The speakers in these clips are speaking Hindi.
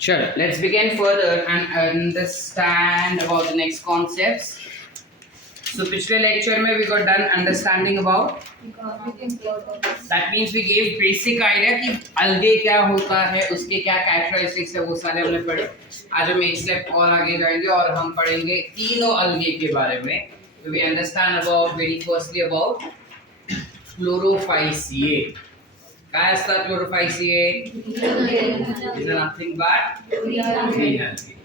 Sure. Let's begin further and understand about the next concepts. So, पिछले lecture में we got done understanding about. That means we gave basic idea कि algae क्या होता है, उसके क्या characteristics है, वो सारे हमने पढ़े. आज हम एक step और आगे जाएंगे और हम पढ़ेंगे तीनों algae के बारे में. So we understand about very firstly about Chlorophyceae. क्या असतात Chlorophyceae? Is nothing but green algae.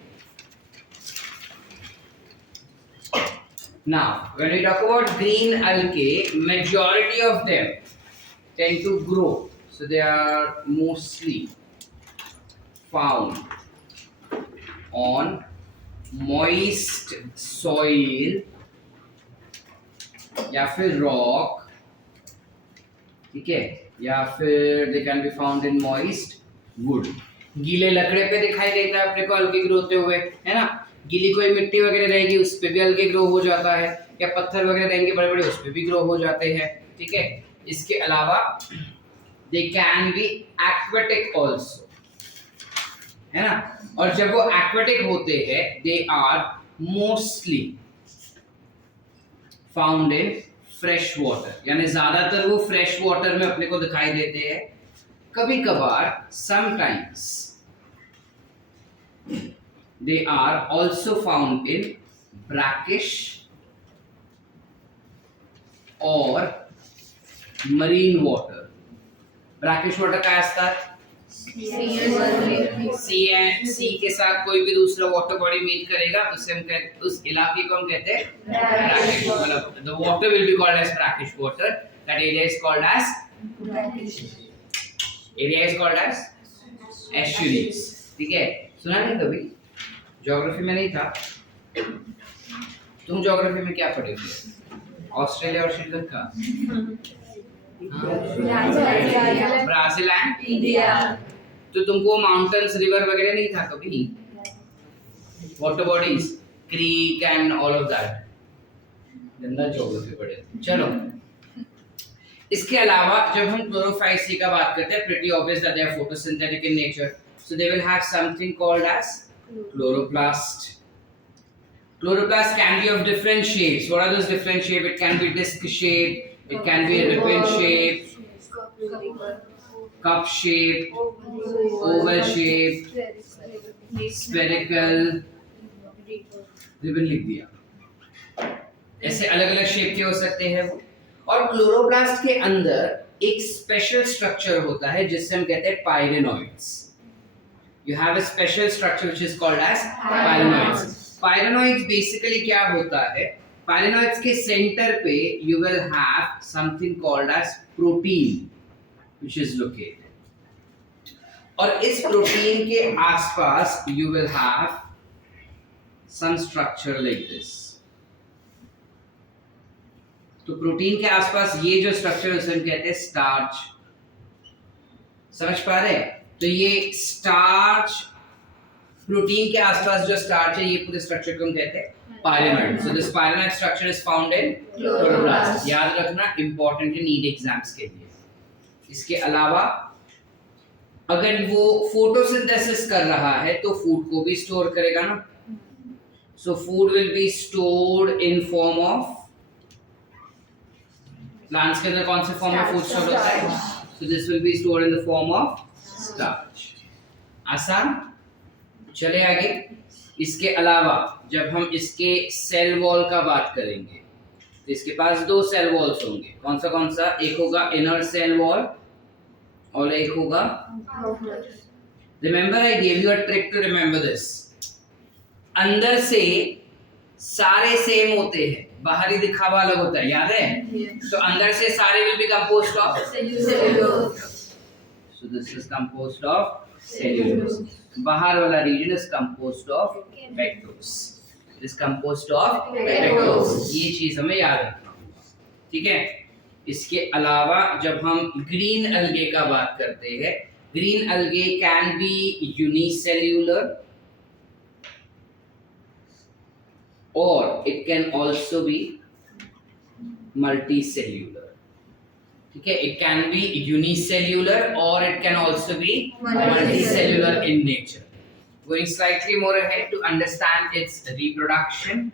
Now, when we talk about green algae, majority of them tend to grow. So they are mostly found on moist soil या फिर rock, ठीक है, या फिर they can be found in moist wood. गीले लकड़े पे दिखाई देता है अपने को अलगे ग्रो होते हुए, है ना. गीली कोई मिट्टी वगैरह रहेगी उस पे भी अलगे ग्रो हो जाता है, या पत्थर वगैरह रहेंगे बड़े बड़े उस पे भी ग्रो हो जाते हैं, ठीक है. इसके अलावा they can be aquatic also, है ना. और जब वो एक्वेटिक होते हैं they are mostly found in fresh water, यानी ज्यादातर वो फ्रेश वाटर में अपने को दिखाई देते हैं. कभी कभार sometimes they are also found in brackish or marine water. brackish water काय असतात? सी के साथ कोई भी दूसरा वाटर बॉडी मीट करेगा उसे हम कहते, उस इलाके को हम कहते हैं brackish. मतलब the water will be called as brackish water. That area is called as estuaries. ठीक है, सुना नहीं कभी? ज्योग्राफी में नहीं था. तुम ज्योग्राफी में क्या पढ़े थे? ऑस्ट्रेलिया और श्रीलंका, ब्राजील एंड इंडिया. तो तुमको माउंटेन्स रिवर वगैरह नहीं था कभी? Water bodies, creek and all of that. गंदा ज्योग्राफी पढ़े. चलो, इसके अलावा जब हम क्लोरोफाइसी का बात करते हैं, pretty obvious that they are photosynthetic in nature. So they will have something called as chloroplast. Chloroplast can be of different shapes. What are those different shapes? It can be disc shape, it can be a ribbon shape, cup shape, oval shape, spherical. Ribbon लिख दिया. ऐसे अलग अलग शेप के हो सकते हैं वो. और क्लोरोप्लास्ट के अंदर एक स्पेशल स्ट्रक्चर होता है जिससे हम कहते हैं pyrenoids. You have a special structure which is called as pyrenoids. Pyrenoids basically क्या होता है? Pyrenoids के center पे you will have something called as protein which is located. और इस प्रोटीन के आसपास you will have some structure like this. तो प्रोटीन के आसपास ये जो स्ट्रक्चर है उसे हम कहते हैं स्टार्च. समझ पा रहे हैं? तो ये स्टार्च, प्रोटीन के आसपास जो स्टार्च है, ये पूरे स्ट्रक्चर को हम कहते हैं pyrenoid. So this pyrenoid structure is found in chloroplast. याद रखना, इंपॉर्टेंट है नीट एग्जाम्स के लिए. इसके अलावा अगर वो फोटोसिंथेसिस कर रहा है तो फूड को भी स्टोर करेगा ना. So food will be stored in form of, plants के अंदर कौन से फॉर्म में फूड स्टोर होता है? So this will be stored in the form of starch. आसान. चले आगे. इसके अलावा जब हम इसके सेल वॉल का बात करेंगे तो इसके पास दो सेल वॉल्स होंगे. कौन सा? एक होगा इनर सेल वॉल और एक होगा. Remember, I gave you a trick to remember this. अंदर से सारे सेम होते हैं, बाहरी दिखावा अलग होता है. याद है? तो अंदर से सारे will be composed of cellulose. So this is composed of cellulose. बाहर वाला region is composed of vectors. It is composed of vectors. ये चीज हमें याद रखना होगा. ठीक है. इसके अलावा जब हम green algae का बात करते हैं, green algae can be unicellular or it can also be multicellular. ठीक है, it can be unicellular or it can also be multicellular in nature. Going slightly more ahead to understand its reproduction.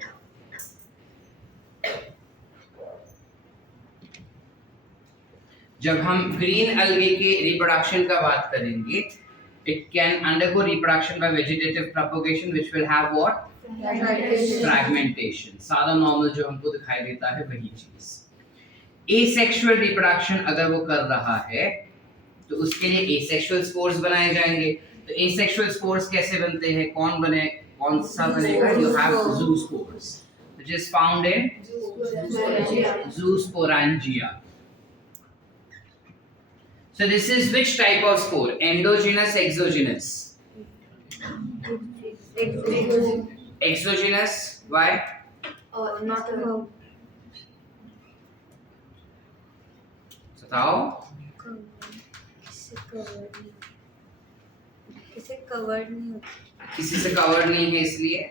जब हम ग्रीन algae के reproduction का बात करेंगे, it can undergo reproduction by vegetative propagation, which will have what? Fragmentation. सादा normal जो हमको दिखाई देता है वही चीज. Asexual reproduction अगर वो कर रहा है, तो उसके लिए asexual spores बनाए जाएंगे. तो asexual spores कैसे बनते हैं? कौन सा बनेगा? You have zoospores, which is found in zoosporangia. So this is which type of spore? Endogenous, exogenous? Exogenous. Why? Not a बताओ. किसी से कवर्ड नहीं है इसलिए.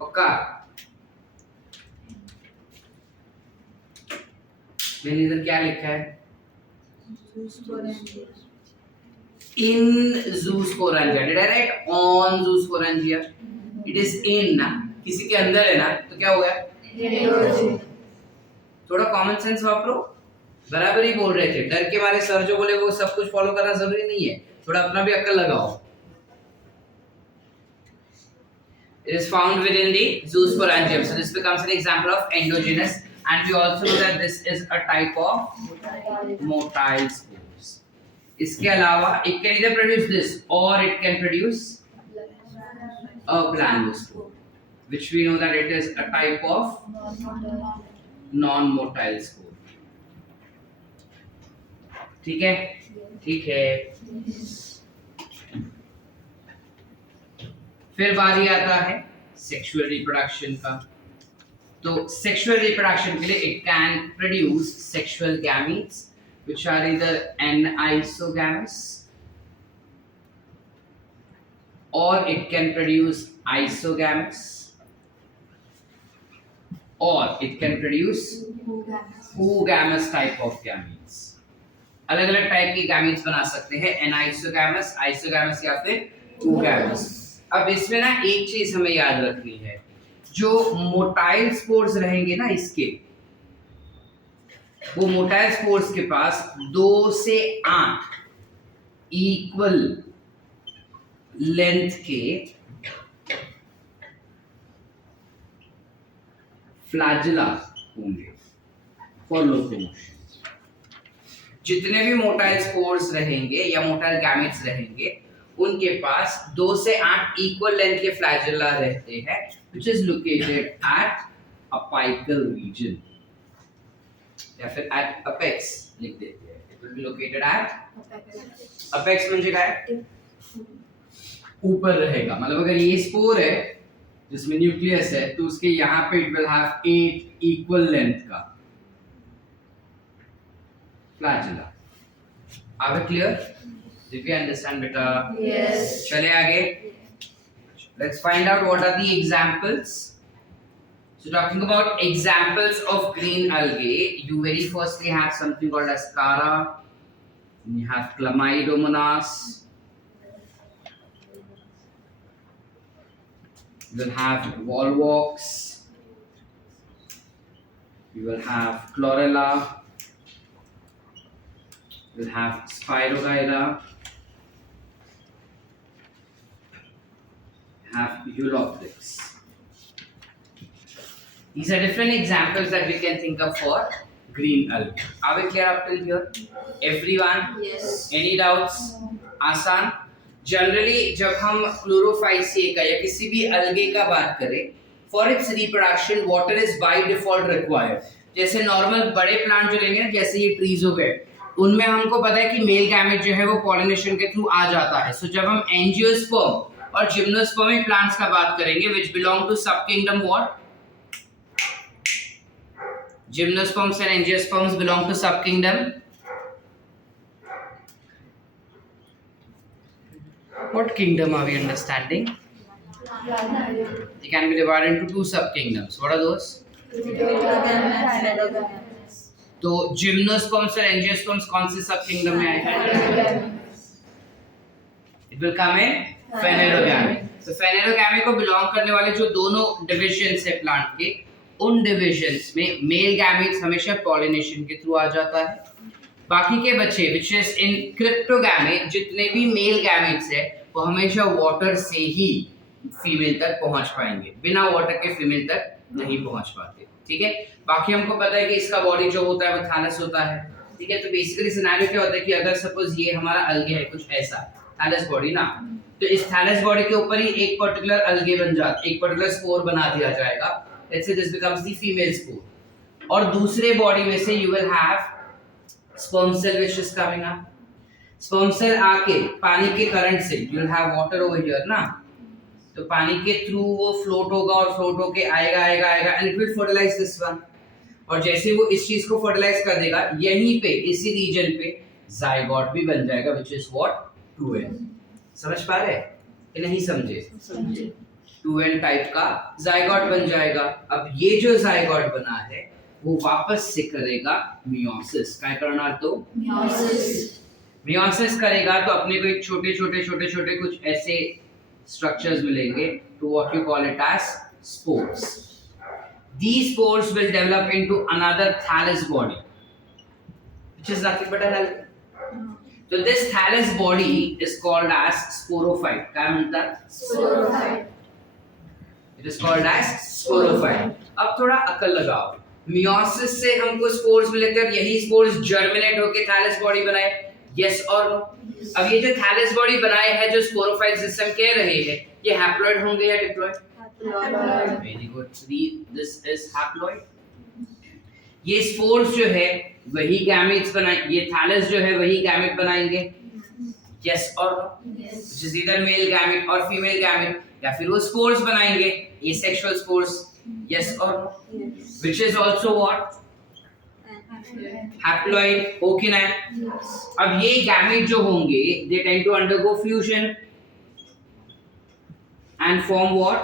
पक्का? मैंने इधर क्या लिखा है? In zoosporangia. Did I write on zoosporangia? It is in ना. किसी के अंदर है ना, तो क्या हो गया? थोड़ा कॉमन सेंस वापरो. बराबर ही बोल रहे थे. डर के मारे सर जो बोले वो सब कुछ फॉलो करना जरूरी नहीं है. थोड़ा अपना भी अक्ल लगाओ. It is found within the zoosporangium. So this becomes an example of endogenous, and we also know that this is a type of motile spores. इसके अलावा it can either produce this or it can produce a planospore, which we know that it is a type of non-motile spore. ठीक है? ठीक है. फिर बारी आता है सेक्सुअल रिप्रोडक्शन का. तो सेक्सुअल रिप्रोडक्शन के लिए it can produce sexual gametes which are either anisogamous or it can produce isogamous or it can produce oogamous type of gametes. अलग अलग टाइप की gametes बना सकते हैं, anisogamous, isogamous या फिर oogamous. अब इसमें ना एक चीज हमें याद रखनी है. जो मोटाइल स्पोर्स रहेंगे ना इसके, वो मोटाइल स्पोर्स के पास 2 से 8 इक्वल लेंथ के फ्लैजिला होंगे फॉर लोकोमोशन. जितने भी मोटाइल स्पोर्स रहेंगे या मोटाइल गैमेट्स रहेंगे, उनके पास 2 से 8 इक्वल लेंथ के फ्लैजिला रहते हैं, which is located at apical region या फिर at apex लिख देते हैं. It will be located at apex म्हणजे काय? ऊपर रहेगा. मतलब अगर ये स्पोर है जिसमें न्यूक्लियस है, तो उसके यहाँ पे it will have 8 equal length का flagella. Are we clear? Did we understand beta? Yes. चले आगे. Let's find out what are the examples. So talking about examples of green algae, you very firstly have something called Ascara. You have Chlamydomonas. You will have Volvox. You will have Chlorella. You will have Spirogyra. Have Eulophrix. These are different examples that we can think of for green algae. Are we clear up till here? Everyone? Yes. Any doubts? आसान. Generally जब हम Chlorophyceae का या किसी भी algae का बात करें, for its reproduction water is by default required. जैसे नॉर्मल बड़े प्लांट जो रहेंगे, जैसे ये ट्रीज हो गए, उनमें हमको पता है कि मेल गैमेट जो है वो पॉलिनेशन के थ्रू आ जाता है. सो जब हम एंजियोस्पर्म और जिम्नोस्पर्मिक प्लांट्स का बात करेंगे, which belong to subkingdom what? Gymnosperms and angiosperms belong to subkingdom. What kingdom are we understanding? They can be divided into 2 subkingdoms. What are those? तो जिम्नोस्पर्म्स और एंजियोस्पर्म्स कौन से सबकिंगडम में आएगा? It will come in phanerogamy. तो phanerogamy को बिलोंग करने वाले जो दोनों डिविजन्स है प्लांट के, उन डिविजन्स में मेल गैमेट्स हमेशा पॉलिनेशन के थ्रू आ जाता है। बाकी के बच्चे विच इज इन क्रिप्टोगैमी, जितने भी मेल गैमेट्स है वो हमेशा वाटर से ही फीमेल तक पहुंच पाएंगे, बिना वाटर के फीमेल तक नहीं पहुंच पाते। ठीक है, बाकी हमको पता है कि इसका बॉडी जो होता है वो थैलस होता है। ठीक है, तो बेसिकली सिनेरियो क्या होता है कि अगर सपोज ये हमारा अलगे है कुछ ऐसा थैलस बॉडी ना, तो इस थैलस बॉडी के ऊपर ही एक पर्टिकुलर अलगे बन जाता, एक पर्टिकुलर स्पोर बना दिया जाएगा। Let's say this becomes the female spore, और दूसरे बॉडी में से you will have sperm cell which is coming up. Sperm cell आके पानी के करंट से you will have water over here ना, तो पानी के थ्रू वो फ्लोट होगा और फ्लोट होके आएगा and it will fertilize this one, और जैसे वो इस चीज को फर्टिलाइज कर देगा यहीं पे इसी रीजन पे जाइगोट भी बन जाएगा which is what 2n। समझ पा रहे कि नहीं समझे? 2n टाइप का जाइगोट बन जाएगा। अब ये जो जाइगोट बना है वो वापस से करेगा मियोसिस। क्या करना? तो मियोसिस करेगा, तो अपने को एक छोटे कुछ ऐसे स्ट्रक्चर्स मिलेंगे, to what you call it as spores. These spores will develop into another thallus body, which is nothing but an algae. So this thallus body is called as sporophyte. क्या म्हणतात? Sporophyte. It is called as sporophyte. अब थोड़ा अकल लगाओ, मियोसिस से हमको स्पोर्स मिले थे और यही स्पोर्स जर्मिनेट होके थैलस बॉडी बनाए, यस और नो? अब ये जो थैलस बॉडी बनाए है, जो स्पोरोफाइट सिस्टम कह रहे हैं, ये हैप्लॉइड होंगे या diploid? Very good, this is haploid. ये स्पोर्स जो है वही गैमेट्स बनाए, ये थैलस जो है वही गैमेट बनाएंगे, यस और no? Which is either male gamete और फीमेल गैमेट, या फिर वो स्पोर्स बनाएंगे, asexual spores, yes or no? Yes. Which is also what? Haploid. Okay ना? Yes. अब ये गैमेट जो होंगे they tend to undergo fusion and form what?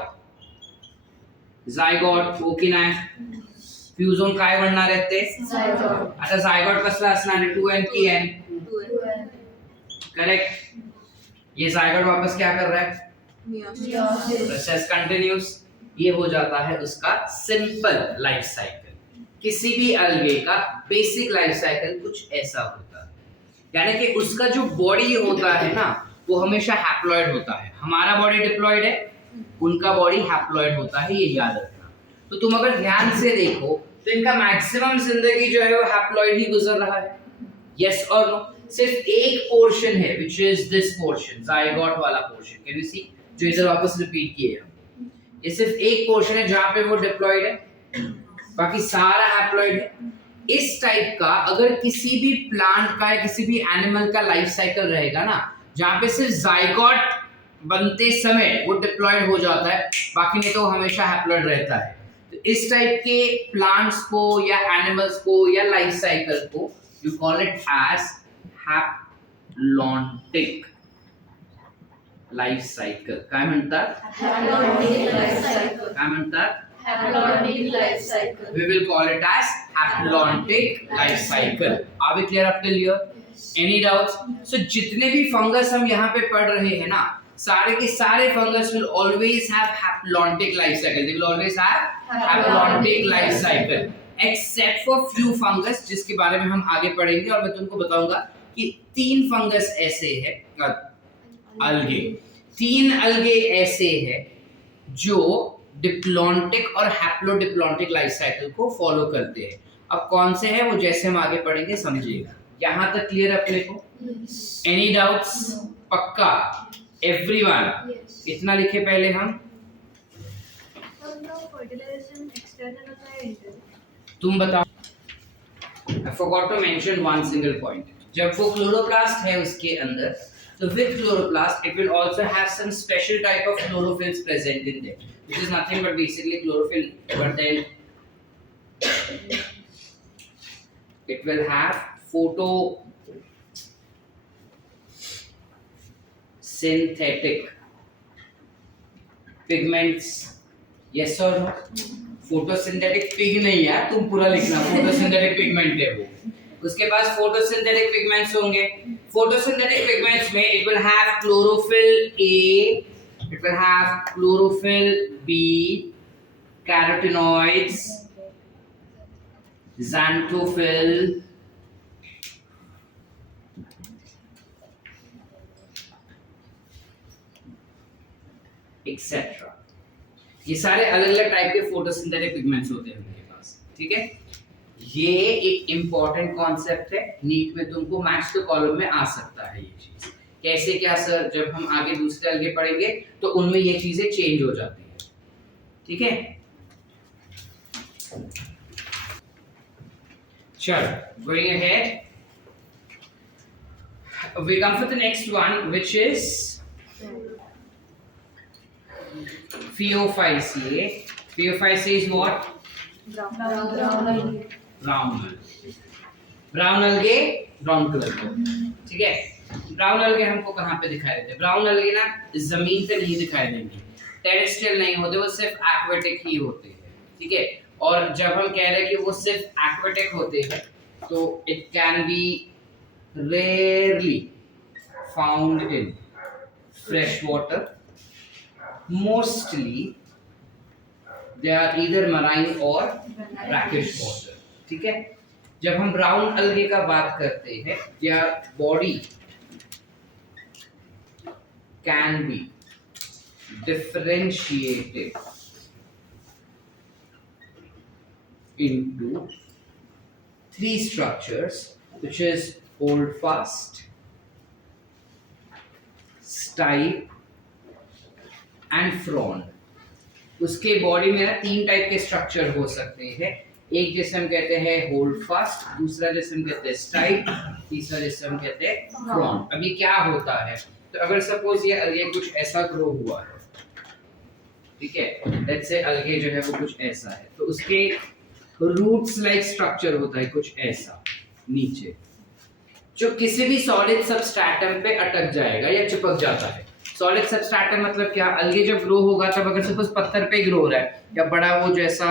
Zygote. Okay ना? फ्यूजन काय बनणार आहेत ते? Zygote. आता जायगोट कसला असणार आहे? 2n की n? 2n. करेक्ट। ये जायगोट वापस क्या कर रहा है? Meiosis. Process continuous. ये हो जाता है उसका सिंपल लाइफ साइकिल। किसी भी अलगे का बेसिक लाइफ साइकिल कुछ ऐसा होता है, यानी कि उसका जो बॉडी होता है ना वो हमेशा हैप्लॉइड होता है। हमारा बॉडी डिप्लॉइड है, उनका बॉडी हैप्लॉइड होता है, ये याद रखना। तो तुम अगर ध्यान से देखो तो इनका मैक्सिमम जिंदगी जो है वो हैप्लॉइड ही गुजर रहा है, यस और नो? सिर्फ एक पोर्शन है which is this portion, zygote वाला पोर्शन, कैन यू सी, जो इधर वापस रिपीट किए हैं। ये सिर्फ एक पोर्शन है जहां पे वो डिप्लॉइड है, बाकी सारा हैप्लॉइड है। इस टाइप का अगर किसी भी प्लांट का या किसी भी एनिमल का लाइफ साइकिल रहेगा ना, जहां पे सिर्फ जाइगोट बनते समय वो डिप्लॉइड हो जाता है, बाकी नहीं तो हमेशा हैप्लॉइड रहता है। तो इस टाइप के प्लांट्स को या एनिमल्स को या लाइफ साइकिल को you call it as haplontic life cycle. काय म्हणतात? Haplontic life cycle. काय म्हणतात? Haplontic life cycle. We will call it as haplontic life cycle. Are we clear up till here? Any doubts? So जितने भी फंगस हम यहाँ पे पढ़ रहे हैं ना, सारे के सारे fungus will always have haplontic life cycle. They will always have haplontic life cycle. Except for few fungus जिसके बारे में हम आगे पढ़ेंगे, और मैं तुमको बताऊंगा कि 3 फंगस ऐसे हैं, अलगे, 3 अलगे ऐसे हैं जो डिप्लॉन्टिक और हैप्लोडिप्लॉन्टिक लाइफ साइकिल को फॉलो करते हैं। अब कौन से हैं वो जैसे हम आगे पढ़ेंगे समझिएगा। यहाँ तक क्लियर अपने को? Any doubts? पक्का? एवरीवन? Yes. इतना लिखे पहले हम। फर्टिलाइजेशन एक्सटर्नल होता है इंटरनल? तुम बताओ। I forgot to mention one single point. जब वो क्लोरोप्लास्ट है उसके अंदर, so with chloroplast it will also have some special type of chlorophylls present in there, which is nothing but basically chlorophyll, but then it will have photosynthetic pigments, yes or no? photosynthetic pig नहीं है, तुम पूरा लिखना, photosynthetic pigment है वो। उसके पास photosynthetic pigments होंगे, photosynthetic pigments में it will have chlorophyll A, it will have chlorophyll B, carotenoids, xanthophyll, etc. ये सारे अलग अलग टाइप के फोटोसिंथेटिक पिगमेंट्स होते हैं उनके पास, ठीक है। ये एक इंपॉर्टेंट कॉन्सेप्ट है, नीट में तुमको मैथ्स के कॉलम में आ सकता है ये चीज। कैसे क्या सर, जब हम आगे दूसरे अलगे पढ़ेंगे तो उनमें ये चीजें चेंज हो जाती है, ठीक है। चलो going ahead, we come for the next one, which is Phaeophyceae. Phaeophyceae is what? Brown algae. Brown algae, brown colour का, ठीक है। ब्राउन अलगे हमको कहाँ पे दिखाई देते हैं? ब्राउन अलगे ना जमीन पे नहीं दिखाई देंगे, टेरेस्ट्रियल नहीं होते, वो सिर्फ एक्वेटिक ही होते हैं, ठीक है। और जब हम कह रहे हैं कि वो सिर्फ एक्वेटिक होते हैं तो it can B rarely found in fresh water, mostly they are either marine or brackish water, ठीक है। जब हम ब्राउन अलगे का बात करते हैं, their body can be differentiated into three structures, which is holdfast, stipe and frown. उसके बॉडी में ना तीन टाइप के स्ट्रक्चर हो सकते हैं, एक जिसे हम कहते हैं होल्ड फास्ट, दूसरा जिसे हम कहते हैं स्टाइप, तीसरा जिसे हम कहते हैं फ्रॉन। अभी क्या होता है, तो अगर सपोज ये अलगे कुछ ऐसा ग्रो हुआ है, ठीक है, लेट्स से अलगे जो है वो कुछ ऐसा है, तो उसके रूट्स लाइक स्ट्रक्चर होता है कुछ ऐसा नीचे, जो किसी भी सॉलिड सबस्ट्रेटम पे अटक जाएगा या चिपक जाता है। सॉलिड सबस्ट्रेटम मतलब क्या, अलगे जब ग्रो होगा तब अगर सपोज पत्थर पे ग्रो हो रहा है या बड़ा वो जैसा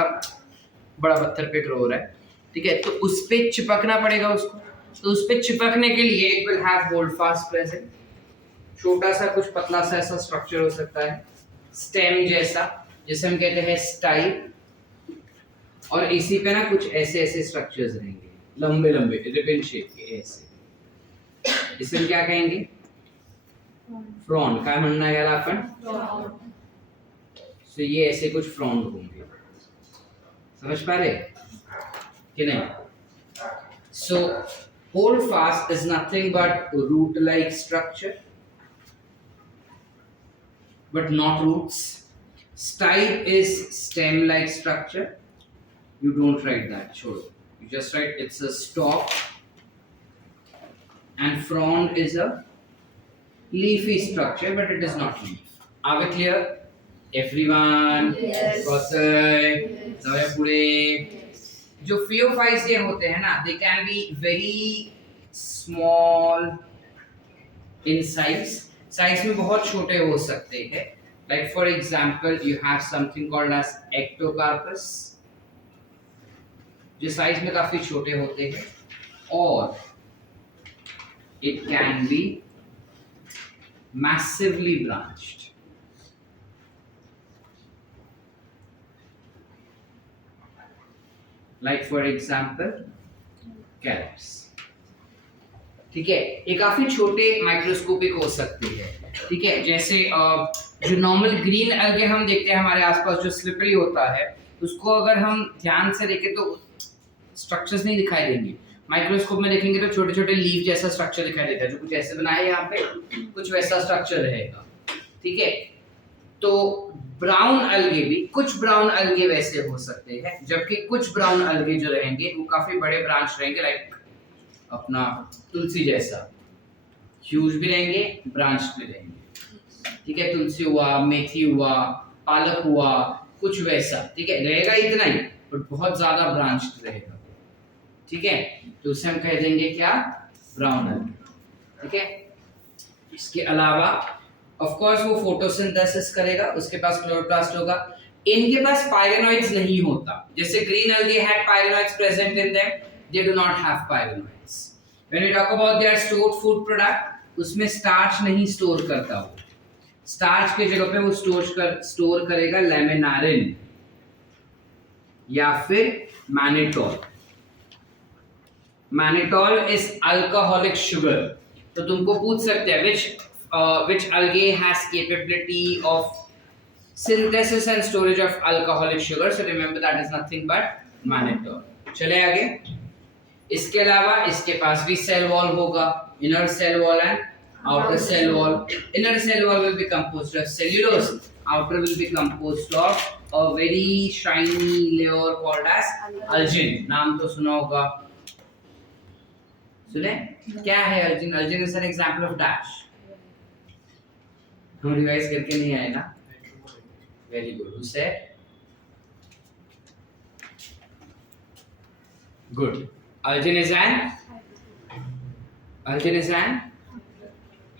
बड़ा पत्थर पे ग्रो हो रहा है, ठीक है, तो उस पे चिपकना पड़ेगा उसको। तो उस पे चिपकने के लिए it will have hold fast present, छोटा सा कुछ पतला सा ऐसा स्ट्रक्चर हो सकता है, स्टेम जैसा जिसे हम कहते हैं स्टाइप, और इसी पे ना कुछ ऐसे ऐसे स्ट्रक्चर्स रहेंगे लंबे लंबे रिबन शेप के ऐसे, इसे हम क्या कहेंगे? फ्रॉन। काय म्हणणार याला आपण? सो ये ऐसे कुछ फ्रॉन होंगे, समझ पा रहे कि नहीं? So holdfast is nothing but root like structure but not roots. Stipe is stem like structure. You don't write that, छोड़ो, you just write it's a stalk, and frond is a leafy structure but it is not leaf. Are we clear everyone? Yes. समय पूरे जो Phaeophyceae होते हैं ना, they can be very small in size. Size में बहुत छोटे हो सकते हैं, like for example you have something called as Ectocarpus, जो साइज में काफी छोटे होते हैं, और it can be massively branched, like for example kelps, ठीक है। ये काफी छोटे माइक्रोस्कोपिक हो सकते हैं, ठीक है। जैसे जो नॉर्मल ग्रीन अलगे हम देखते हैं हमारे आसपास जो स्लिपरी होता है, उसको अगर हम ध्यान से देखें तो स्ट्रक्चर्स नहीं दिखाई देंगे, माइक्रोस्कोप में देखेंगे तो छोटे छोटे लीफ जैसा स्ट्रक्चर दिखाई देता है, जो कुछ ऐसे बनाए यहाँ पे कुछ वैसा स्ट्रक्चर रहेगा, ठीक है। तो ब्राउन अलगे भी, कुछ ब्राउन अलगे वैसे हो सकते हैं, जबकि कुछ ब्राउन अलगे जो रहेंगे वो काफी बड़े ब्रांच रहेंगे, लाइक अपना तुलसी जैसा ह्यूज भी रहेंगे, ब्रांच भी रहेंगे, ठीक है। तुलसी हुआ, मेथी हुआ, पालक हुआ, कुछ वैसा, ठीक है, रहेगा इतना ही बट बहुत ज्यादा ब्रांच रहेगा, ठीक है। तो उसे हम कह देंगे क्या? ब्राउन अलगे, ठीक है। इसके अलावा ऑफ कोर्स वो फोटोसिंथेसिस करेगा, उसके पास क्लोरोप्लास्ट होगा, इनके पास पायरेनॉइड्स नहीं होता, जैसे green algae had pyrenoids present in them, they do not have pyrenoids. When we talk about their stored food product, उसमें स्टार्च नहीं स्टोर करता वो, स्टार्च के जगह पे वो स्टोर करेगा लैमिनारिन या फिर mannitol. Mannitol is alcoholic sugar. तो तुमको पूछ सकते हैं which algae has capability of synthesis and storage of alcoholic sugar, so remember that is nothing but mannitol। चले आगे। इसके अलावा इसके पास भी सेल वॉल होगा, inner cell wall and outer cell wall। inner cell wall will be composed of cellulose, outer will be composed of a very shiny layer called as algin। नाम तो सुना होगा, सुने? क्या है algin? algin is an example of dash। हम रिवाइज करके नहीं आए ना? Very good। Who said? Good। algin is an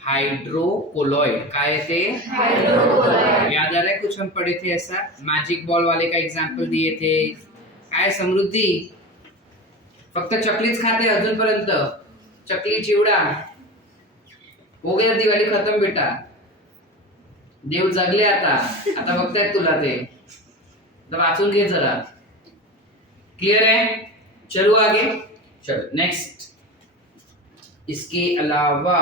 hydrocolloid. काय थे? हाइड्रोकोलॉइड। याद आ रहा है कुछ हम पढ़े थे ऐसा? मैजिक बॉल वाले का एग्जांपल दिए थे। काय समृद्धी? फक्त चकलीच खाते अजूनपर्यंत? चकली चिवडा हो गया, दिवाळी खत्म बेटा, देव जगले आता बघतायत तुला ते, आता वाचून घे जरा। क्लियर है? चलो आगे। चलो नेक्स्ट। इसके अलावा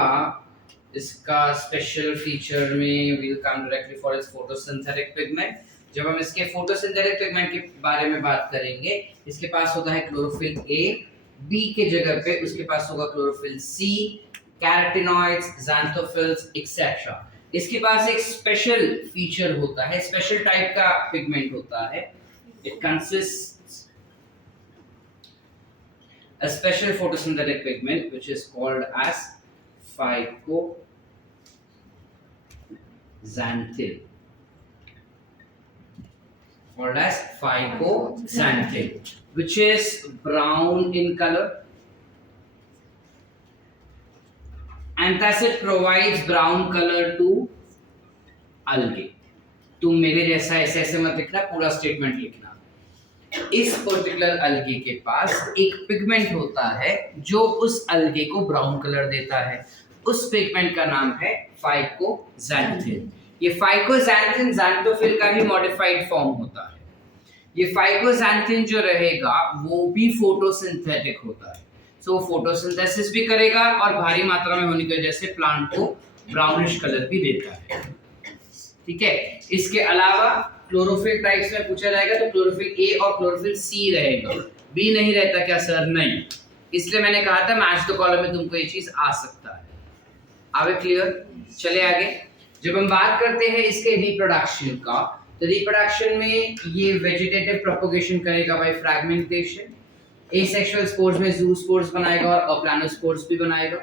इसका स्पेशल फीचर में we'll come directly for its photosynthetic pigment। जब हम इसके फोटोसिंथेटिक पिगमेंट के बारे में बात करेंगे, इसके पास होता है क्लोरोफिल ए, बी के जगह पे उसके पास होगा क्लोरोफिल सी, कैरोटीनॉइड्स, ज़ैंथोफिल्स एक्सेट्रा। इसके पास एक स्पेशल फीचर होता है, स्पेशल टाइप का पिगमेंट होता है। It consists a special photosynthetic pigment which is called as phycoxanthin, which is brown in color, and thus it provides brown color to algae। तुम मेरे जैसा ऐसे ऐसे मत लिखना, पूरा स्टेटमेंट लिखना। इस पर्टिकुलर अलगे के पास एक पिगमेंट होता है जो उस अलगे को ब्राउन कलर देता है। उस पिगमेंट का नाम है फाइकोज़ैंथिन। ये फाइकोज़ैंथिन ज़ैंथोफिल का ही मॉडिफाइड फॉर्म होता है। ये फाइकोज़ैंथिन जो रहेगा वो भी फोटोसिंथेटिक होता है, सो फोटोसिंथेसिस भी करेगा और भारी मात्रा में होने की वजह से प्लांट को ब्राउनिश कलर भी देता है। ठीक है। इसके अलावा क्लोरोफिल टाइप्स में पूछा जाएगा तो क्लोरोफिल ए और क्लोरोफिल सी रहेगा, बी नहीं रहता क्या सर? नहीं, इसलिए मैंने कहा था मैच द कॉलम में तुमको ये चीज आ सकता है। आगे क्लियर? चले आगे। जब हम बात करते हैं इसके रिप्रोडक्शन का, तो रिप्रोडक्शन में ये वेजिटेटिव प्रोपगेशन करेगा बाय फ्रैगमेंटेशन। एसेक्सुअल स्पोर्स में ज़ूस्पोर्स बनाएगा और अप्लानोस्पोर्स भी बनाएगा।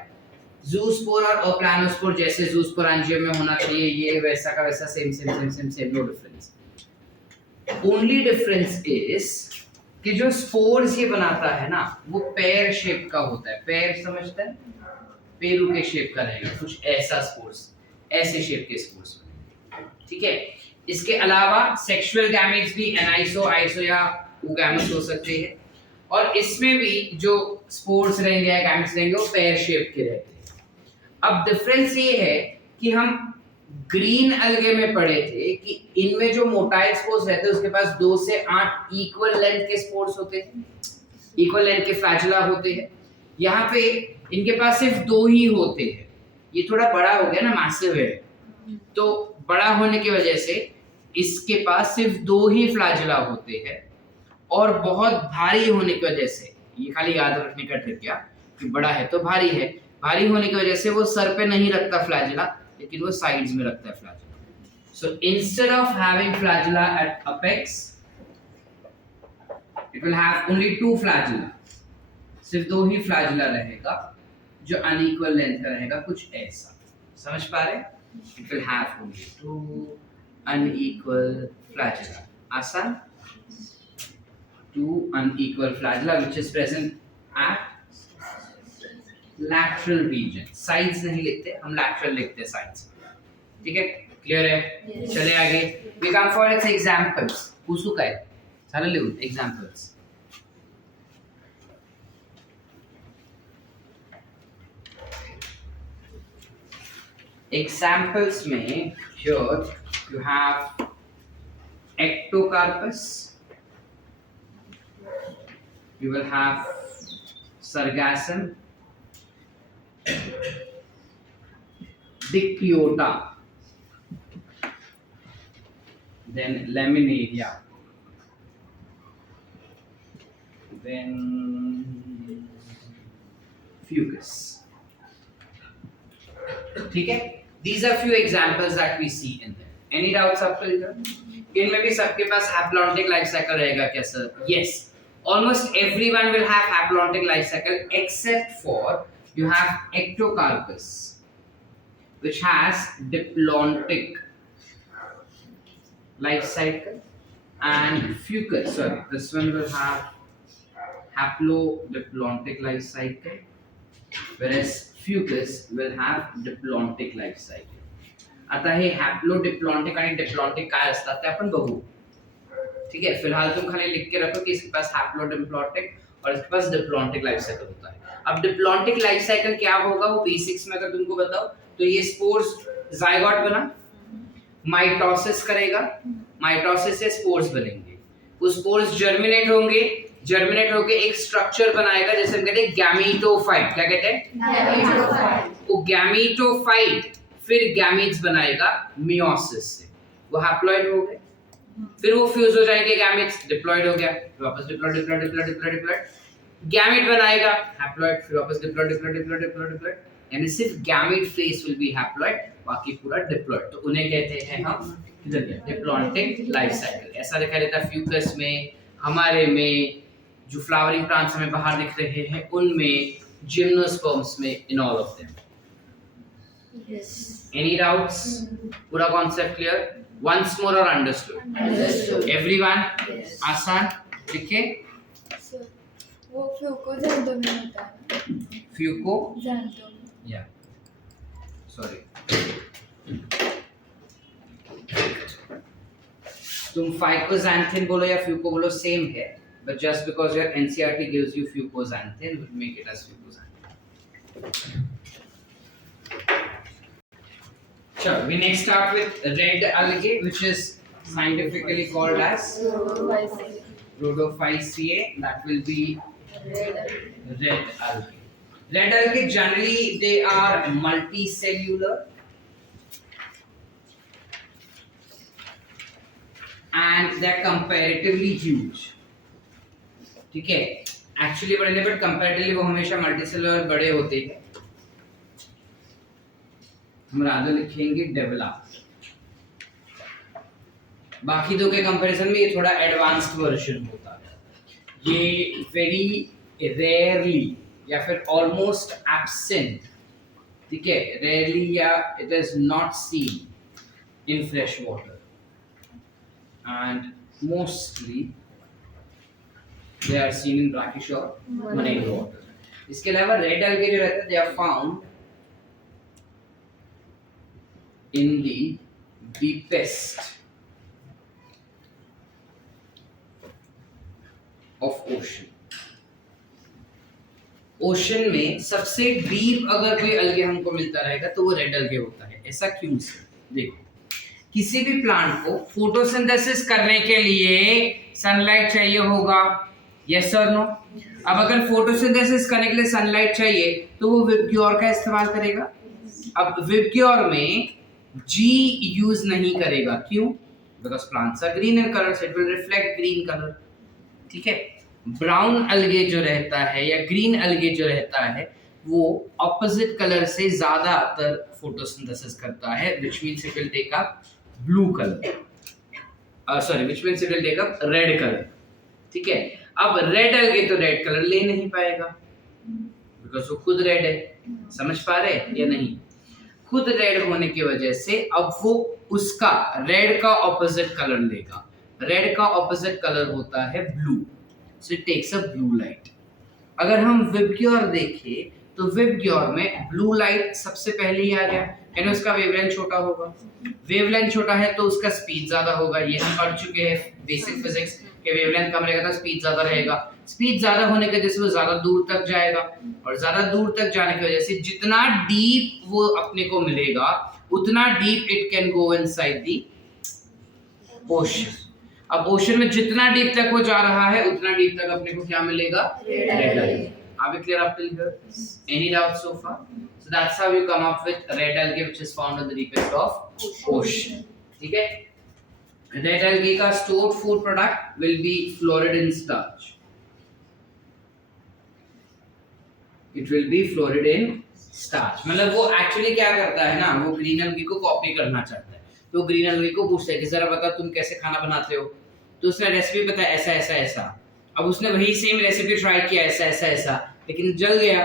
ज़ूस्पोर और अप्लानोस्पोर जैसे ज़ूस्पोरेंजियम में होना चाहिए, ये वैसा का वैसा same, no difference. Only difference is कि जो स्पोर्स ये बनाता है ना वो पेयर शेप का होता है। पेयर समझते हैं? पेरू के शेप का रहेगा, कुछ ऐसा स्पोर्स, ऐसे शेप के स्पोर्स। ठीक है। इसके अलावा सेक्सुअल गैमेट्स भी एनाइसो, आइसो या ओगैमस हो सकते हैं, और इसमें भी जो स्पोर्स रहेंगे या गैमेट्स रहेंगे वो पेयर शेप के रहते हैं। अब डिफरेंस ये है कि हम ग्रीन अलगे में पढ़े थे कि इनमें जो मोटाइल स्पोर्स रहते हैं उसके पास 2 से 8 इक्वल लेंथ के स्पोर्स होते हैं, इक्वल लेंथ के फ्लैजिला होते हैं। यहाँ पे इनके पास सिर्फ 2 ही होते हैं। ये थोड़ा बड़ा हो गया ना, मैसिव है, तो बड़ा होने की वजह से इसके पास सिर्फ 2 ही फ्लैजिला होते हैं, और बहुत भारी होने की वजह से, ये खाली याद रखने का ट्रिक क्या कि बड़ा है तो भारी है, भारी होने की वजह से वो सर पे नहीं रखता फ्लैजिला, लेकिन वो साइड्स में रखता है flagella. So instead of having flagella at apex, it will have only 2 flagella. सिर्फ 2 ही फ्लैजिला रहेगा जो अनइक्वल लेंथ का रहेगा, कुछ ऐसा। समझ पा रहे? It will have only 2 unequal flagella. आसान? 2 unequal flagella which is present at lateral region। sides नहीं लिखते हम, lateral लिखते हैं sides। ठीक है, क्लियर है? Yes. चले आगे। we come for its examples। पूछू काय सारे लिहून examples। Examples में here you have ectocarpus, you will have sargassum, dictyota, then laminaria, then fucus. ठीक है, these are few examples that we see in there. Any doubts आपको इधर? इनमें भी सबके पास haplontic life cycle रहेगा क्या sir? Yes, almost everyone will have haplontic life cycle except for you have ectocarpus, which has diplontic life cycle, and fucus. Sorry, this one will have haplodiplontic life cycle, whereas fucus will have diplontic life cycle. आता हे हॅप्लोडिप्लॉन्टिक आणि डिप्लॉन्टिक काय असतात ते आपण बघू. ठीक है, फिलहाल तुम खाली लिख के रखो कि इसके पास हैप्लोडिप्लॉन्टिक और इसके पास डिप्लॉन्टिक लाइफ साइकिल होता है. अब डिप्लॉन्टिक लाइफ साइकिल क्या होगा वो बेसिक्स में अगर तुमको बताओ तो ये स्पोर्स जाइगोट बना, माइटोसिस करेगा, माइटोसिस से स्पोर्स बनेंगे, वो स्पोर्स जर्मिनेट होंगे, जर्मिनेट होके एक स्ट्रक्चर बनाएगा जैसे हम कहते हैं गैमीटोफाइट. क्या कहते हैं? वो गैमीटोफाइट फिर गैमीट्स बनाएगा मियोसिस से, वो हैप्लॉइड हो गए, फिर वो फ्यूज हो जाएंगे गैमीट्स, डिप्लॉइड हो गया, वापस diploid diploid diploid diploid diploid, gamete बनाएगा हैप्लॉइड, फिर वापस diploid diploid diploid diploid diploid, यानी सिर्फ gamete face will be haploid, बाकी पूरा डिप्लॉइड. तो उन्हें कहते हैं हम इधर डिप्लॉन्टिक लाइफ साइकिल. ऐसा दिखाई देता है फ्यूकस में, हमारे में जो फ्लावरिंग प्लांट्स हमें बाहर दिख रहे हैं उनमें, जिम्नोस्पर्म्स में, in all of them. Yes. Any doubts? पूरा concept clear? Once more or understood? Understood. Everyone? Yes. आसान? ठीक है? Sir, वो फ्यूकोजेंटोमी होता है. फ्यूको? जेंटोमी. Yeah. Sorry. तुम फाइकोजैंथिन बोलो या फ्यूको बोलो सेम है, but just because your NCERT gives you fucoxanthin, we make it as fucoxanthin. Sure. We next start with red algae, which is scientifically called as Rhodophyceae. That will be red algae. Red algae generally they are multicellular and they are comparatively huge. ठीक है, एक्चुअली बड़े नहीं, बट कंपैरेटिवली वो हमेशा मल्टीसेलुलर बड़े होते हैं. हम आगे लिखेंगे डेवलप्ड. बाकी दो के कंपैरिजन में ये थोड़ा एडवांस्ड वर्जन होता है. ये वेरी रेयरली या फिर ऑलमोस्ट एब्सेंट, ठीक है, रेयरली या it is not seen in fresh water and mostly they are seen in brackish or marine water. इसके अलावा रेड algae जो रहते हैं they are found in the deepest of ocean. Ocean में सबसे डीप अगर कोई अलगे हमको मिलता रहेगा तो वो रेड अलगे होता है. ऐसा क्यों से? देखो, किसी भी प्लांट को फोटोसिंथेसिस करने के लिए सनलाइट चाहिए होगा, यस और नो. अब अगर फोटोसिंथेसिस करने के लिए सनलाइट चाहिए तो वो विबग्योर का इस्तेमाल करेगा. अब विबग्योर में जी यूज नहीं करेगा, क्यों? Because plants are green in colour, it will reflect green colour. ठीक है, ब्राउन अलगे जो रहता है या ग्रीन अलगे जो रहता है वो ऑपोजिट कलर से ज्यादातर फोटोसिंथेसिस करता है, which means it will take up blue colour, sorry which means it will take up red colour. ठीक है, अब रेड अलगे तो रेड कलर ले नहीं पाएगा बिकॉज वो खुद रेड है. समझ पा रहे या नहीं? खुद रेड होने की वजह से अब वो उसका रेड का ऑपोजिट कलर लेगा. रेड का ऑपोजिट कलर होता है blue, so it takes a blue light. अगर हम विबग्योर देखें तो विबग्योर में ब्लू लाइट सबसे पहले ही आ गया, यानी उसका वेवलेंथ छोटा होगा. वेवलेंथ छोटा है तो उसका स्पीड ज्यादा होगा. ये हम पढ़ चुके हैं बेसिक फिजिक्स के, वेवलेंथ कम रहेगा तो स्पीड ज्यादा रहेगा. स्पीड ज्यादा होने की वजह से वो ज्यादा दूर तक जाएगा, और ज्यादा दूर तक जाने की वजह से जितना डीप वो अपने को मिलेगा उतना deep it can go inside the ocean. अब ओशन में जितना डीप तक वो जा रहा है उतना डीप तक अपने को क्या मिलेगा? Red algae. Are we clear up till here? Any doubts so far? So that's how you come up with red algae which is found in the deepest of ocean. ठीक है? Red algae का stored food product will be floridin starch. It will be floridin starch. मतलब वो एक्चुअली क्या करता है ना, वो ग्रीन algae को कॉपी करना चाहता है। तो ग्रीन algae को पूछता है कि जरा बता तुम कैसे खाना बनाते हो, तो उसने रेसिपी बताया ऐसा ऐसा ऐसा। अब उसने वही सेम रेसिपी ट्राई किया ऐसा ऐसा ऐसा, लेकिन जल गया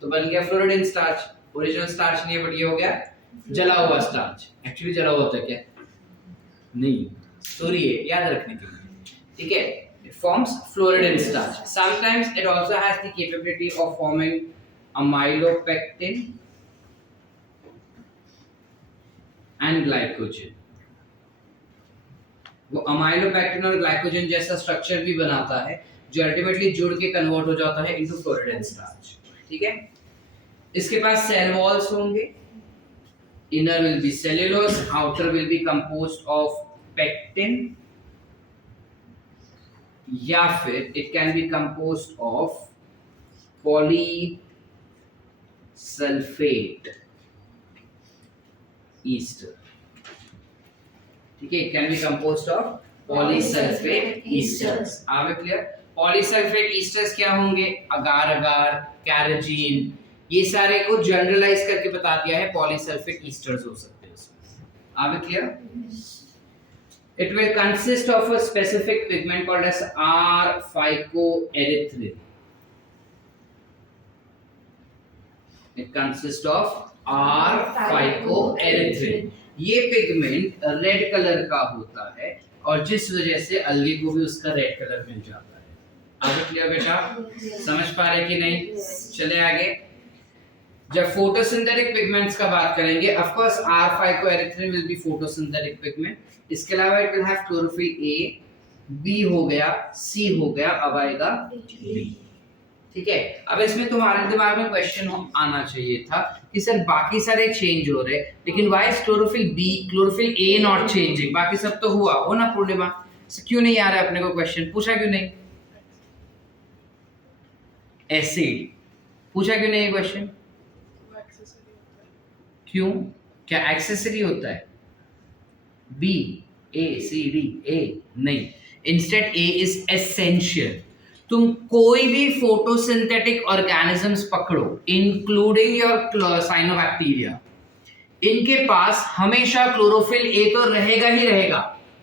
तो बन गया फ्लोरिडिन स्टार्च। ओरिजिनल स्टार्च नहीं बट ये हो गया जला हुआ स्टार्च। एक्चुअली जला हुआ होता है क्या? नहीं, स्टोरी है याद रखने के लिए। ठीक है, it forms floridean starch. Sometimes it also has the capability of forming amylopectin and glycogen। वो अमाइलोपेक्टिन और ग्लाइकोजन जैसा स्ट्रक्चर भी बनाता है जो अल्टीमेटली जुड़ के कन्वर्ट हो जाता है इनटू फ्लोरिडिन स्टार्च। ठीक है, इसके पास सेल वॉल्स होंगे। Inner will be cellulose, outer will be composed of pectin, या फिर it can B composed of polysulphate Easter. ठीक है, it can be composed of polysulfate esters। Are we clear? Polysulfate esters क्या होंगे? अगार अगार, कैरोजीन, ये सारे को जनरलाइज करके बता दिया है polysulfate esters हो सकते हैं उसमें। Are we clear? It will consist of a specific pigment called as R-phycoerythrin। It consists of R-phycoerythrin। ये पिगमेंट रेड कलर का होता है और जिस वजह से अलगी को भी उसका रेड कलर मिल जाता है। आगे क्लियर बेटा? समझ पा रहे कि नहीं? चले आगे। जब फोटोसिंथेटिक पिगमेंट्स का बात करेंगे, of course R-phycoerythrin will be photosynthetic pigment. इसके अलावा it will have chlorophyll A, B हो गया, C हो गया, अब आएगा D। ठीक है, अब इसमें तुम्हारे दिमाग में क्वेश्चन आना चाहिए था कि सर बाकी सारे चेंज हो रहे लेकिन why is chlorophyll B, chlorophyll A not changing? बाकी सब तो हुआ हो ना पूर्णिमा, क्यों नहीं आ रहा है अपने को क्वेश्चन? पूछा क्यों नहीं? एसिड पूछा क्यों नहीं क्वेश्चन? क्यों? क्या एक्सेसरी होता है? बी, ए, सी, डी, ए नहीं, इंस्टेड ए इज एसेंशियल। तुम कोई भी फोटोसिंथेटिक ऑर्गेनिजम्स पकड़ो इंक्लूडिंग योर साइनोबैक्टीरिया, इनके पास हमेशा क्लोरोफिल ए तो रहेगा ही रहेगा।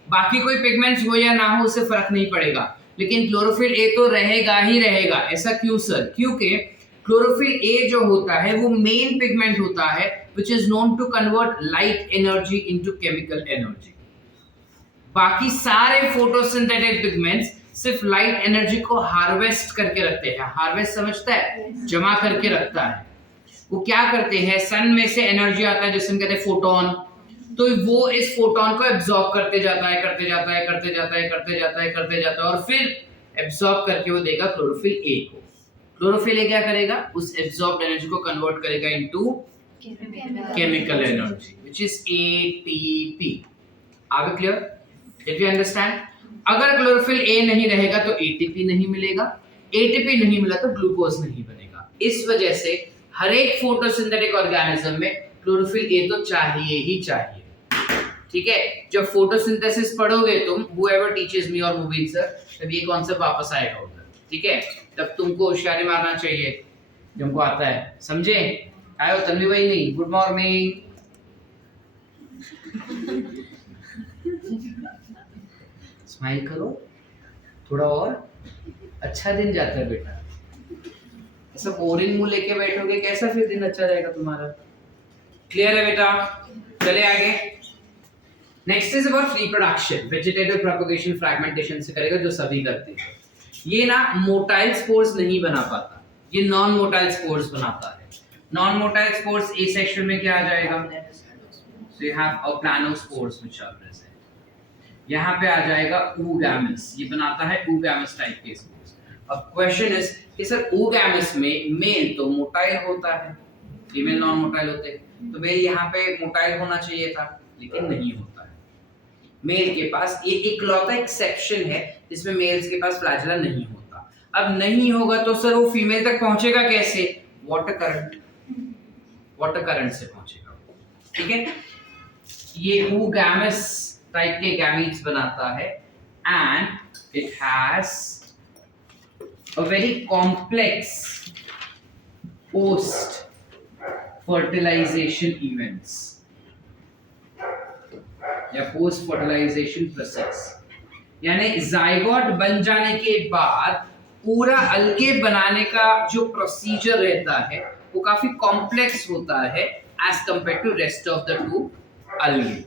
बाकी कोई पिगमेंट्स हो या ना हो उससे फर्क नहीं पड़ेगा, लेकिन क्लोरोफिल ए तो रहेगा ही रहेगा। ऐसा क्यों सर? क्योंकि क्लोरोफिल ए जो होता है वो मेन पिगमेंट होता है which is known to convert light energy into chemical energy। बाकी सारे फोटोसिंथेटिक पिगमेंट्स सिर्फ लाइट एनर्जी को हार्वेस्ट करके रखते हैं। हार्वेस्ट समझता है? जमा करके रखता है। वो क्या करते हैं, सन में से एनर्जी आता है जिसे हम कहते हैं फोटोन, तो वो इस फोटोन को एब्जॉर्ब करते जाता है करते जाता है करते जाता है करते जाता है करते जाता है और फिर एब्जॉर्ब करके वो देगा क्लोरोफिल ए को। क्लोरोफिल ए क्या करेगा? उस एब्जॉर्ब्ड एनर्जी को कन्वर्ट करेगा into chemical energy which is ATP. Are we clear? Did you understand? अगर क्लोरोफिल ए नहीं रहेगा तो एटीपी नहीं मिलेगा, एटीपी नहीं मिला तो ग्लूकोज नहीं बनेगा। इस वजह से हर एक फोटोसिंथेटिक ऑर्गेनिज्म में क्लोरोफिल ए तो चाहिए ही चाहिए। ठीक है, जब फोटोसिंथेसिस पढ़ोगे तुम, whoever teaches me और मुबीन सर, तब ये कॉन्सेप्ट वापस आएगा उधर। ठीक है, तब तुमको होशियारी मारना चाहिए तुमको आता है, समझे? आयो तन्वी भाई नहीं, गुड मॉर्निंग। स्माइल करो थोड़ा और, अच्छा दिन जाता है बेटा। ऐसा बोरिंग मुंह लेके बैठोगे कैसा फिर दिन अच्छा जाएगा तुम्हारा? क्लियर है बेटा? चले आगे। Next is about reproduction. Vegetative propagation fragmentation से करेगा जो सभी करते हैं। ये ना मोटाइल स्पोर्स नहीं बना पाता, ये नॉन मोटाइल स्पोर्स बनाता है। Non motile spores A section में क्या आ जाएगा? So you have planospores which are present. यहाँ पे आ जाएगा oogamous, ये बनाता है oogamous टाइप के स्पोर्स। अब क्वेश्चन इज कि सर oogamous में मेल तो मोटाइल होता है फीमेल नॉन मोटाइल होते हैं। तो मेल यहाँ पे मोटाइल होना चाहिए था, लेकिन नहीं होता है। मेल के पास ये इकलौता एक्सेप्शन है जिसमें मेल्स के पास फ्लैजेला नहीं होता। अब नहीं होगा तो सर वो फीमेल तक पहुंचेगा कैसे? वाटर करंट से पहुंचेगा। ठीक है, ये oogamous टाइप के गैमीट्स बनाता है and it has a very complex post fertilization events या पोस्ट फर्टिलाइजेशन प्रोसेस, यानी जाइगोट बन जाने के बाद पूरा अलगे बनाने का जो प्रोसीजर रहता है वो काफी कॉम्प्लेक्स होता है as compare to rest of the two algae.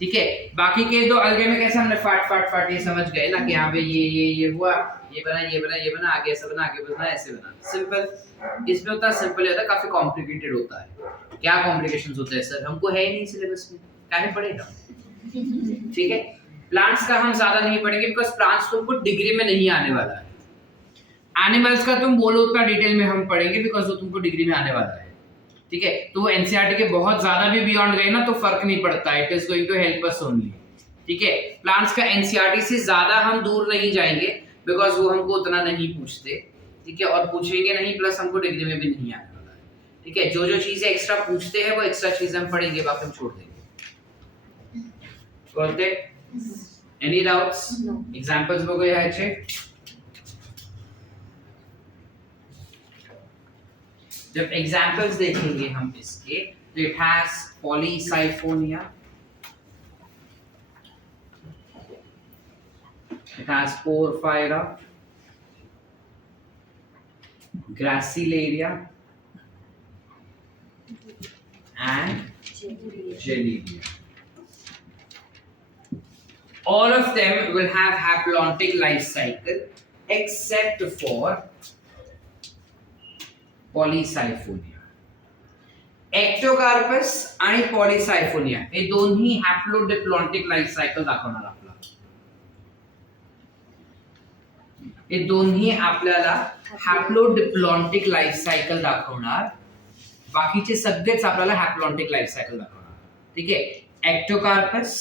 ठीक है, बाकी के दो अलगे में कैसे हमने फाट ये समझ गए ना कि यहाँ पे ये हुआ, ये बना, आगे ऐसा बना, आगे बना, ऐसे बना, सिंपल। इसमें होता सिंपल होता है, काफी कॉम्प्लिकेटेड होता है। क्या कॉम्प्लिकेशंस होते हैं सर? हमको है ही नहीं सिलेबस में, काहे पढ़ेगा? ठीक है, प्लांट्स का हम ज्यादा नहीं पढ़ेंगे बिकॉज़ प्लांट्स तुमको डिग्री में नहीं आने वाला है। एनिमल्स का तुम बोलो उतना डिटेल में हम पढ़ेंगे बिकॉज़ वो तुमको डिग्री में आने वाला है। ठीक है, तो वो एनसीईआरटी के बहुत ज्यादा भी बियॉन्ड गए ना तो फर्क नहीं पड़ता, it is going to help us only. ठीक है, प्लांट्स का एनसीईआरटी से ज्यादा हम दूर नहीं जाएंगे बिकॉज़ वो हमको उतना नहीं पूछते। ठीक है, और पूछेंगे नहीं, प्लस हमको डिग्री में भी नहीं आने वाला है। ठीक है, जो चीजें एक्स्ट्रा पूछते हैं वो एक्स्ट्रा चीजें हम पढ़ेंगे, बाकी हम छोड़ देंगे। Got it? Any doubts? No. Examples बघू याचे. जब examples देखेंगे हम इसके, तो it has polysiphonia, it has porphyra, gracilaria and gellia. All of them will have haplontic life cycle except for polysiphonia. Ectocarpus आणि polysiphonia हे दोन्ही haplodiplontic life cycle दाखवणार आपला. हे दोन्ही आपल्याला haplodiplontic life cycle दाखवणार, बाकीचे सगळेच आपल्याला haplontic life cycle दाखवणार. ठीक आहे, Ectocarpus,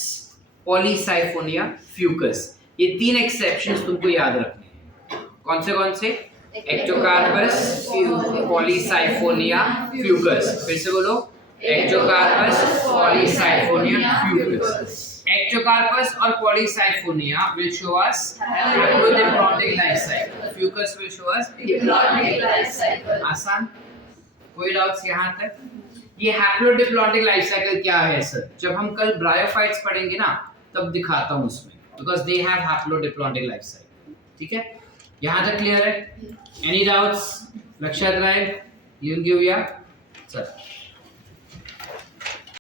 पॉलीसाइफोनिया, फ्यूकस, ये तीन एक्सेप्शंस तुमको याद रखने हैं। कौन से? Ectocarpus, Polysiphonia, Fucus. फिर से बोलो, एक्टोकार्पस, पॉलीसाइफोनिया, फ्यूकस। एक्टोकार्पस और Polysiphonia will show us haplodiplontic life cycle, Fucus will show us diplontic life cycle। आसान? कोई डाउट्स यहाँ तक? ये हैप्लोडिप्लॉन्टिक लाइफ साइकिल क्या है सर? जब हम कल ब्रायोफाइट्स पढ़ेंगे ना तब दिखाता हूँ उसमें, because they have haplodiplontic life cycle. ठीक है, यहाँ तक क्लियर है? Any doubts? लक्षात राहील? येऊन घेऊया सर।